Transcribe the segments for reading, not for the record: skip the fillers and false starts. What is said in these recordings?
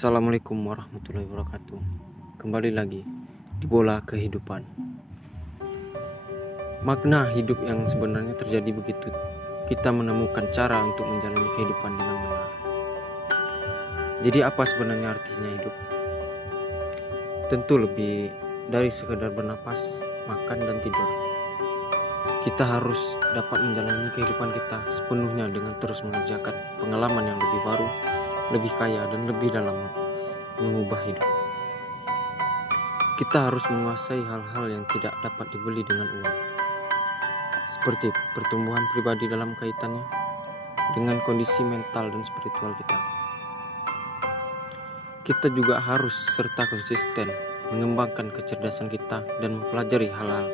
Assalamualaikum warahmatullahi wabarakatuh. Kembali lagi di bola kehidupan. Makna hidup yang sebenarnya terjadi begitu kita menemukan cara untuk menjalani kehidupan dengan benar. Jadi apa sebenarnya artinya hidup? Tentu lebih dari sekedar bernapas, makan dan tidur. Kita harus dapat menjalani kehidupan kita sepenuhnya dengan terus mengerjakan pengalaman yang lebih baru, lebih kaya dan lebih dalam mengubah hidup. Kita harus menguasai hal-hal yang tidak dapat dibeli dengan uang, seperti pertumbuhan pribadi dalam kaitannya dengan kondisi mental dan spiritual kita. Kita juga harus serta konsisten mengembangkan kecerdasan kita dan mempelajari hal-hal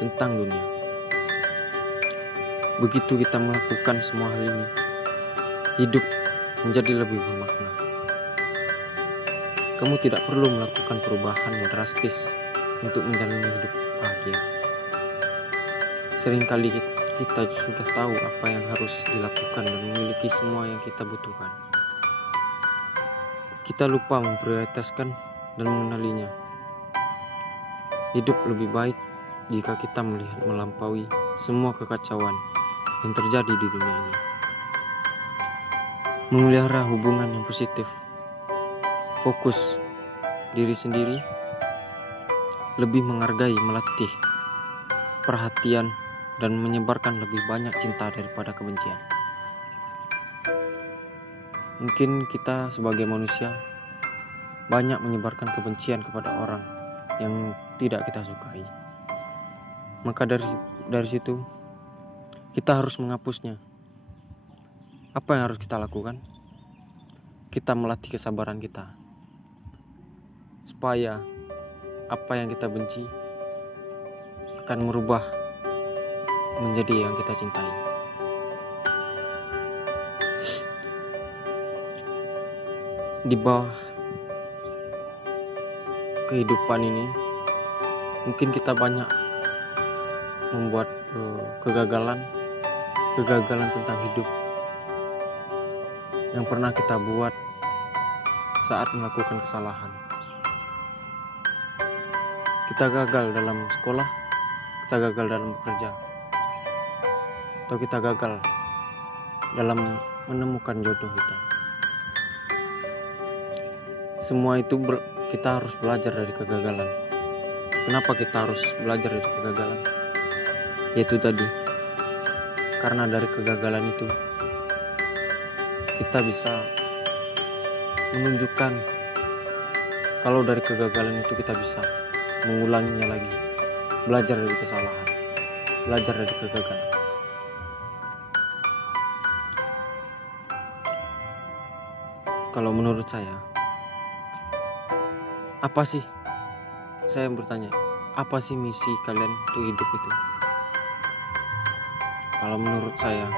tentang dunia. Begitu kita melakukan semua hal ini, hidup menjadi lebih bermakna. Kamu tidak perlu melakukan perubahan yang drastis untuk menjalani hidup bahagia. Seringkali kita sudah tahu apa yang harus dilakukan dan memiliki semua yang kita butuhkan. Kita lupa memprioritaskan dan mengenalinya. Hidup lebih baik jika kita melihat melampaui semua kekacauan yang terjadi di dunia ini. Memelihara hubungan yang positif, fokus diri sendiri, lebih menghargai, melatih perhatian, dan menyebarkan lebih banyak cinta daripada kebencian. Mungkin kita sebagai manusia banyak menyebarkan kebencian kepada orang yang tidak kita sukai. Maka dari situ kita harus menghapusnya. Apa yang harus kita lakukan? Kita melatih kesabaran kita, supaya apa yang kita benci akan merubah menjadi yang kita cintai. Di bawah kehidupan ini mungkin kita banyak membuat kegagalan tentang hidup yang pernah kita buat saat melakukan kesalahan. Kita gagal dalam sekolah, kita gagal dalam bekerja, atau kita gagal dalam menemukan jodoh kita. Semua itu kita harus belajar dari kegagalan. Kenapa kita harus belajar dari kegagalan? Yaitu tadi, karena dari kegagalan itu kita bisa menunjukkan kalau dari kegagalan itu kita bisa mengulanginya lagi, belajar dari kesalahan, belajar dari kegagalan. Kalau menurut saya, apa sih? Saya bertanya, apa sih misi kalian untuk hidup itu? Kalau menurut saya,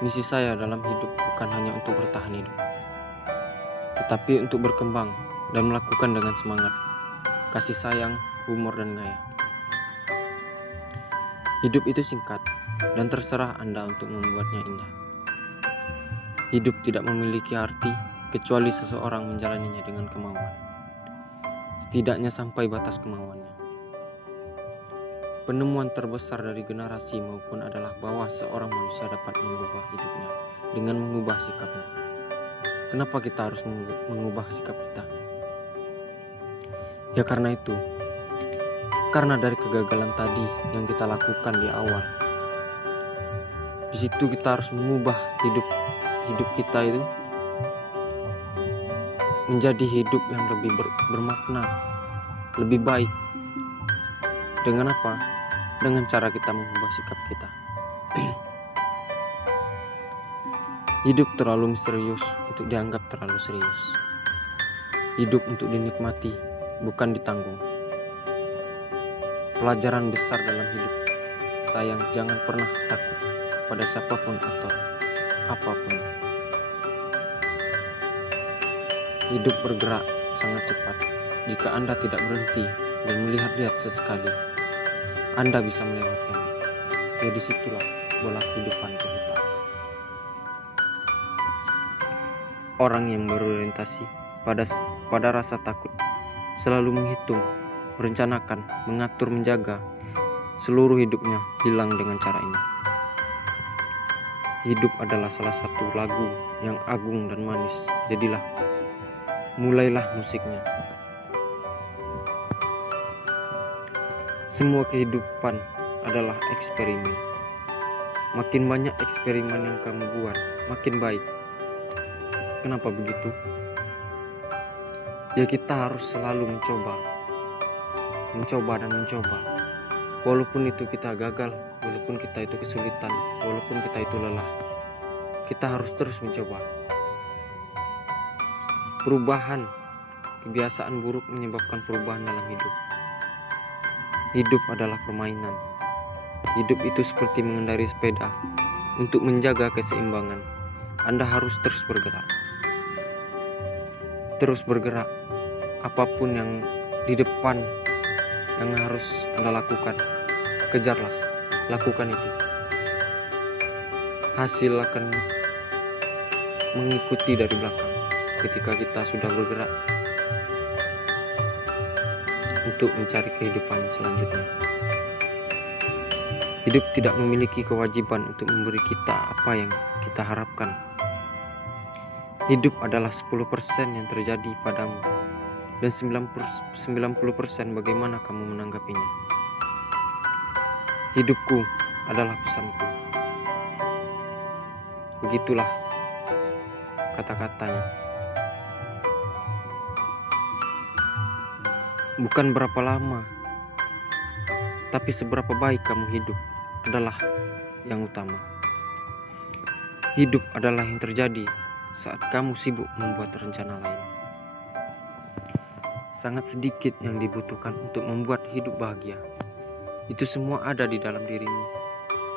misi saya dalam hidup bukan hanya untuk bertahan hidup, tetapi untuk berkembang dan melakukan dengan semangat, kasih sayang, humor, dan gaya. Hidup itu singkat dan terserah Anda untuk membuatnya indah. Hidup tidak memiliki arti kecuali seseorang menjalaninya dengan kemauan, setidaknya sampai batas kemauannya. Penemuan terbesar dari generasi maupun adalah bahwa seorang manusia dapat mengubah hidupnya dengan mengubah sikapnya. Kenapa kita harus mengubah sikap kita? Ya karena itu. Karena dari kegagalan tadi yang kita lakukan di awal, di situ kita harus mengubah hidup kita itu menjadi hidup yang lebih bermakna, lebih baik. Dengan apa? Dengan cara kita mengubah sikap kita. Hidup terlalu misterius untuk dianggap terlalu serius. Hidup untuk dinikmati, bukan ditanggung. Pelajaran besar dalam hidup, sayang jangan pernah takut pada siapapun atau apapun. Hidup bergerak sangat cepat. Jika Anda tidak berhenti dan melihat-lihat sesekali, Anda bisa melewatkannya. Ya disitulah bola kehidupan berputar. Orang yang berorientasi pada rasa takut, selalu menghitung, merencanakan, mengatur, menjaga seluruh hidupnya hilang dengan cara ini. Hidup adalah salah satu lagu yang agung dan manis. Jadilah, mulailah musiknya. Semua kehidupan adalah eksperimen. Makin banyak eksperimen yang kamu buat, makin baik. Kenapa begitu? Ya, kita harus selalu mencoba dan mencoba. Walaupun itu kita gagal, walaupun kita itu kesulitan, walaupun kita itu lelah, kita harus terus mencoba. Perubahan kebiasaan buruk menyebabkan perubahan dalam hidup. Hidup adalah permainan. Hidup itu seperti mengendarai sepeda. Untuk menjaga keseimbangan, Anda harus terus bergerak. Terus bergerak. Apapun yang di depan yang harus Anda lakukan, kejarlah, lakukan itu. Hasil akan mengikuti dari belakang ketika kita sudah bergerak untuk mencari kehidupan selanjutnya. Hidup tidak memiliki kewajiban untuk memberi kita apa yang kita harapkan. Hidup adalah 10% yang terjadi padamu, dan 90% bagaimana kamu menanggapinya. Hidupku adalah pesanku. Begitulah kata-katanya. Bukan berapa lama, tapi seberapa baik kamu hidup adalah yang utama. Hidup adalah yang terjadi saat kamu sibuk membuat rencana lain. Sangat sedikit yang dibutuhkan untuk membuat hidup bahagia. Itu semua ada di dalam dirimu,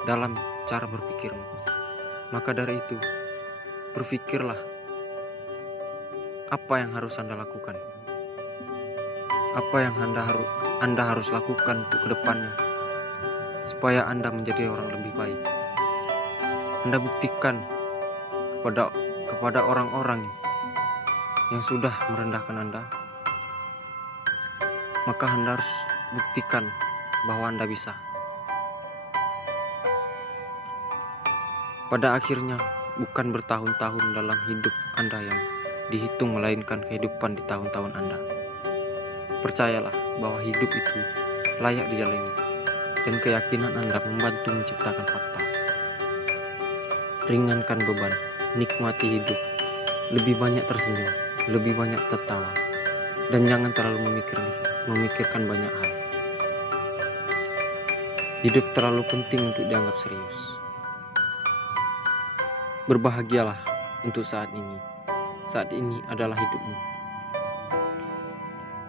dalam cara berpikirmu. Maka dari itu, berpikirlah apa yang harus Anda lakukan. Apa yang Anda harus lakukan untuk kedepannya, supaya Anda menjadi orang lebih baik. Anda buktikan kepada orang-orang yang sudah merendahkan Anda, maka Anda harus buktikan bahwa Anda bisa. Pada akhirnya, bukan bertahun-tahun dalam hidup Anda yang dihitung, melainkan kehidupan di tahun-tahun Anda. Percayalah bahwa hidup itu layak dijalani, dan keyakinan Anda membantu menciptakan fakta. Ringankan beban, nikmati hidup, lebih banyak tersenyum, lebih banyak tertawa, dan jangan terlalu memikirkan banyak hal. Hidup terlalu penting untuk dianggap serius. Berbahagialah untuk saat ini. Saat ini adalah hidupmu.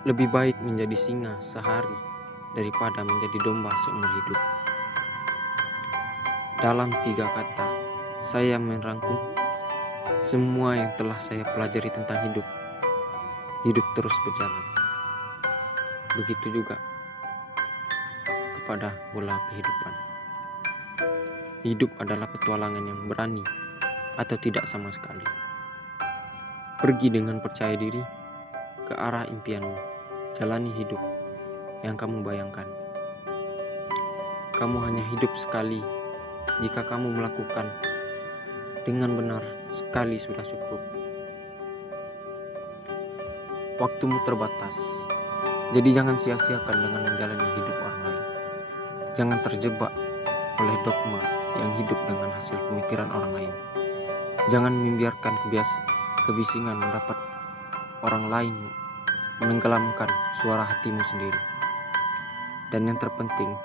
Lebih baik menjadi singa sehari daripada menjadi domba seumur hidup. Dalam 3 kata, saya merangkum semua yang telah saya pelajari tentang hidup. Hidup terus berjalan. Begitu juga kepada bola kehidupan. Hidup adalah petualangan yang berani atau tidak sama sekali. Pergi dengan percaya diri ke arah impianmu. Jalani hidup yang kamu bayangkan. Kamu hanya hidup sekali. Jika kamu melakukan dengan benar, sekali sudah cukup. Waktumu terbatas, jadi jangan sia-siakan dengan menjalani hidup orang lain. Jangan terjebak oleh dogma yang hidup dengan hasil pemikiran orang lain. Jangan membiarkan kebisingan mendapat orang lain menenggelamkan suara hatimu sendiri. Dan yang terpenting,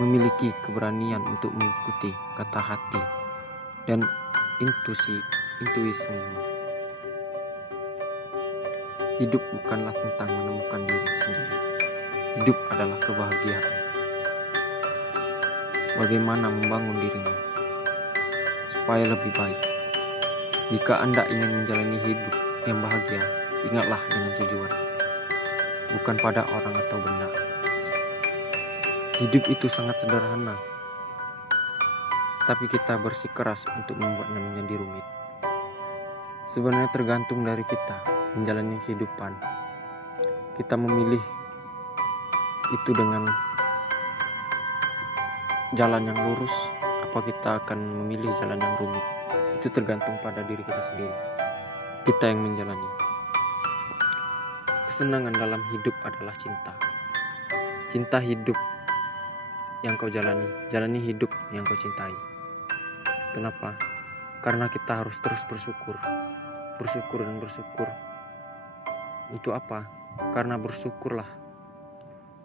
memiliki keberanian untuk mengikuti kata hati dan intuisimu. Hidup bukanlah tentang menemukan diri sendiri. Hidup adalah kebahagiaan. Bagaimana membangun dirimu supaya lebih baik. Jika Anda ingin menjalani hidup yang bahagia, ingatlah dengan tujuan, bukan pada orang atau benda. Hidup itu sangat sederhana, tapi kita bersikeras untuk membuatnya menjadi rumit. Sebenarnya tergantung dari kita menjalani kehidupan. Kita memilih itu dengan jalan yang lurus, apa kita akan memilih jalan yang rumit. Itu tergantung pada diri kita sendiri. Kita yang menjalani. Kesenangan dalam hidup adalah cinta. Cinta hidup yang kau jalani hidup yang kau cintai. Kenapa? Karena kita harus terus bersyukur dan bersyukur. Itu apa? Karena bersyukurlah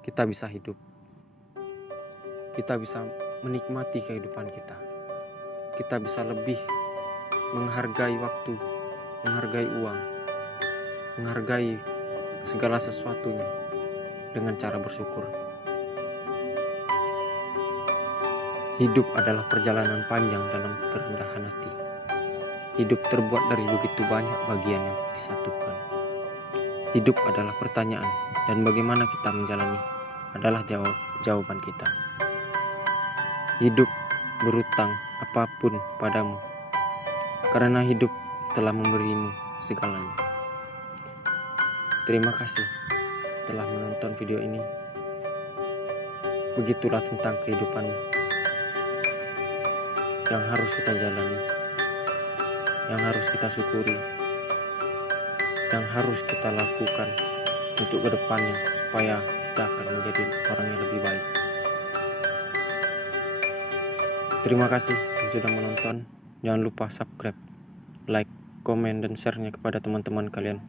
kita bisa hidup. Kita bisa menikmati kehidupan kita. Kita bisa lebih menghargai waktu, menghargai uang, menghargai segala sesuatunya dengan cara bersyukur. Hidup adalah perjalanan panjang dalam kerendahan hati. Hidup terbuat dari begitu banyak bagian yang disatukan. Hidup adalah pertanyaan, dan bagaimana kita menjalani adalah jawaban kita. Hidup berutang apapun padamu, karena hidup telah memberimu segalanya. Terima kasih telah menonton video ini. Begitulah tentang kehidupan yang harus kita jalani, yang harus kita syukuri, yang harus kita lakukan untuk kedepannya, supaya kita akan menjadi orang yang lebih baik. Terima kasih yang sudah menonton. Jangan lupa subscribe, like, komen, dan share-nya kepada teman-teman kalian.